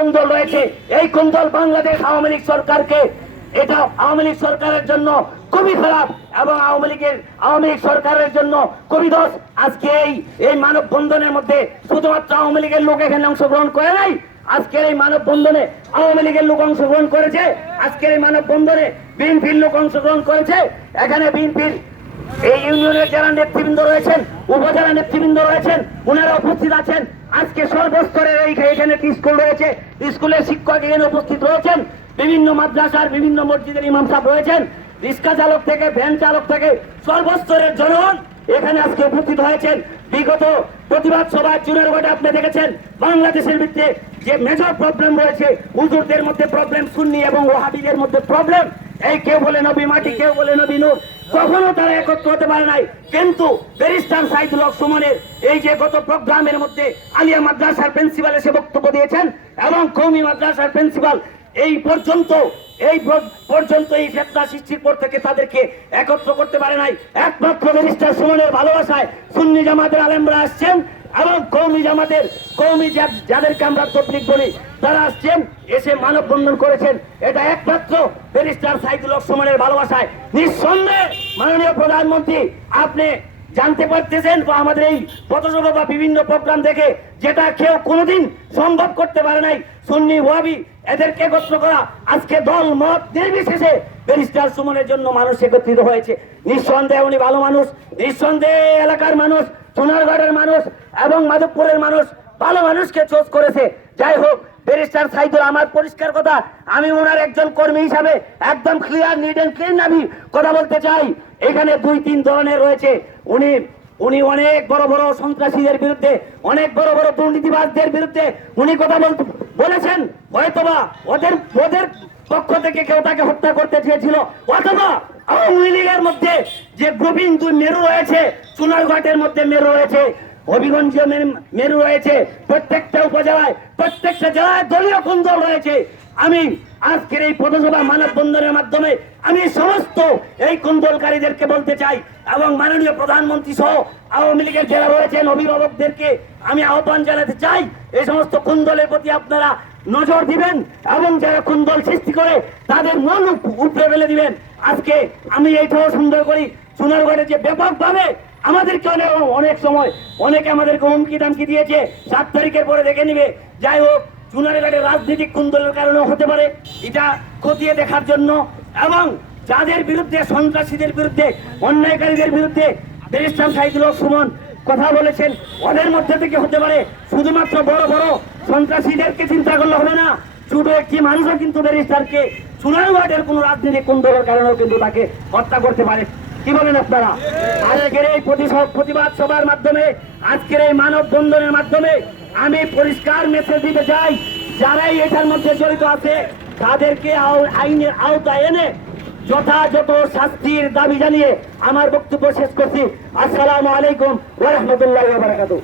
কুন্দল রয়েছে। এই কুন্দল বাংলাদেশ আওয়ামী লীগ সরকারকে, এটা আওয়ামী লীগ সরকারের জন্য খুবই খারাপ এবং আওয়ামী লীগ সরকারের জন্য খুবই দোষ। আজকে এই মানববন্ধনের মধ্যে শুধুমাত্র আওয়ামী লীগের লোক এখানে অংশগ্রহণ করে নাই, আজকের এই মানববন্ধনে আওয়ামী লীগের লোক অংশগ্রহণ করেছে, আজকের এই মানববন্ধনে বিএনপির লোক অংশগ্রহণ করেছে। এখানে বিএনপির এই ইউনিয়নের যারা নেতৃবৃন্দ রয়েছেন, উপজেলা নেতৃবৃন্দ রয়েছেন, ওনারা উপস্থিত আছেন। আজকে সর্বস্তরের এখানে স্কুল রয়েছে, স্কুলের শিক্ষক এখানে উপস্থিত রয়েছেন, বিভিন্ন মাদ্রাসার বিভিন্ন মসজিদের ইমাম সাহেব রয়েছেন, রিক্সা চালক থেকে ভ্যান চালক থেকে সর্বস্তরের জনগণ এখানে আজকে উপস্থিত হয়েছেন। বিগত প্রতিবাদ সভায় চুনারগড়ে আপনি দেখেছেন বাংলাদেশের ভিত্তিতে যে মেজর প্রবলেম রয়েছে, হুজুরদের মধ্যে প্রবলেম, সুন্নি এবং ওয়াহাবিদের মধ্যে প্রবলেম। এই কেউ বলে নবী মাটি, কেউ বলে নবী নূর, কখনো তারা একত্র হতে পারে নাই। কিন্তু ব্যারিস্টার সাইদুল হক সুমনের এই যে গত প্রোগ্রামের মধ্যে আলিয়া মাদ্রাসার প্রিন্সিপাল এসে বক্তব্য দিয়েছেন এবং কওমি মাদ্রাসার প্রিন্সিপাল এই পর্যন্ত এই ফেতনা সৃষ্টির পর থেকে তাদেরকে একত্র করতে পারে নাই। একমাত্র ব্যারিস্টার সুমনের ভালোবাসায় সুন্নি জামাতের আলেমরা আসছেন এবং কওমি যাদেরকে আমরা তবলিগ বলি তারা আসছেন, এসে মানববন্ধন করেছেন। এটা একমাত্র ব্যারিস্টার সাইদুল হক সুমনের ভালোবাসায়। নিঃসন্দেহে মাননীয় প্রধানমন্ত্রী, আপনি জানতে পারতেছেন আমাদের এই পথসভা বা বিভিন্ন প্রোগ্রাম দেখে, যেটা কেউ কোনোদিন সম্ভব করতে পারে নাই, সুন্নি ওয়াহাবি এদেরকে একত্র করা। আজকে দল মত নির্বিশেষে ব্যারিস্টার সুমনের জন্য মানুষ একত্রিত হয়েছে। নিঃসন্দেহে উনি ভালো মানুষ, নিঃসন্দেহে এলাকার মানুষ, সোনারগড়ের মানুষ এবং মাধবপুরের মানুষ ভালো মানুষকে চোজ করেছে। যাই হোক, ব্যারিস্টার সাইদুল, আমার পরিষ্কার কথা, আমি ওনার একজন কর্মী হিসাবে একদম ক্লিয়ার, নিট এন্ড ক্লিন আমি কথা বলতে চাই। এখানে 2-3 ধরনের রয়েছে। উনি অনেক বড় বড় সন্ত্রাসীদের বিরুদ্ধে, অনেক বড় বড় দুর্নীতিবাজদের বিরুদ্ধে উনি কথা বলেছেন। হয়তোবা ওদের পক্ষ থেকে কেউ তাকে হত্যা করতে চেয়েছিল, অথবা আওয়ামী লীগের মধ্যে যে গ্রুপিং মেরু রয়েছে, চুনারঘাটের মধ্যে মেরু রয়েছে, হবিগঞ্জ মেরু রয়েছে, প্রত্যেকটা উপজেলায় প্রত্যেকটা জেলায় দলীয় কুন্দল রয়েছে। আমি আজকের এই পথসভা মানববন্ধনের মাধ্যমে আমি সমস্ত এই কুন্দলকারীদেরকে বলতে চাই এবং মাননীয় প্রধানমন্ত্রী সহ আওয়ামী লীগের যারা রয়েছেন অভিভাবকদেরকে আমি আহ্বান জানাতে চাই, এই সমস্ত কুন্দলের প্রতি আপনারা নজর দিবেন এবং যারা কুন্দল সৃষ্টি করে তাদের মন উপড়ে ফেলে দিবেন। আজকে আমি এইটাও সুন্দর করি, সোনারগড়ে যে ব্যাপকভাবে আমাদেরকে অনেক সময় অনেকে আমাদেরকে হুমকি দামকি দিয়েছে 7 তারিখের পরে দেখে নিবে। যাই হোক, সোনারগড়ের রাজনৈতিক কুন্দলের কারণে হতে পারে, এটা খতিয়ে দেখার জন্য এবং যাদের বিরুদ্ধে, সন্ত্রাসীদের বিরুদ্ধে, অন্যায়কারীদের বিরুদ্ধে ব্যারিস্টার সাইদুল হক সুমন কথা বলেছেন, ওদের মধ্যে থেকে হতে পারে। শুধুমাত্র বড় বড় সন্ত্রাসীদেরকে চিন্তা করলে হবে না, ছোট একটি মানুষও কিন্তু ব্যারিস্টারকে সোনারগড়ের কোন রাজনৈতিক কুন্দলের কারণেও কিন্তু তাকে হত্যা করতে পারে। কি বলেন আপনারা? আজকের এই প্রতিবাদ সভার মাধ্যমে, আজকের এই মানববন্ধনের মাধ্যমে আমি পরিষ্কার মেসেজ দিতে চাই, যারাই এটার মধ্যে জড়িত আছে তাদেরকে আইনের আওতায় এনে যথাযথ শাস্তির দাবি জানিয়ে আমার বক্তব্য শেষ করছি। আসসালামু আলাইকুম ওয়া রাহমাতুল্লাহি ওয়া বারাকাতুহু।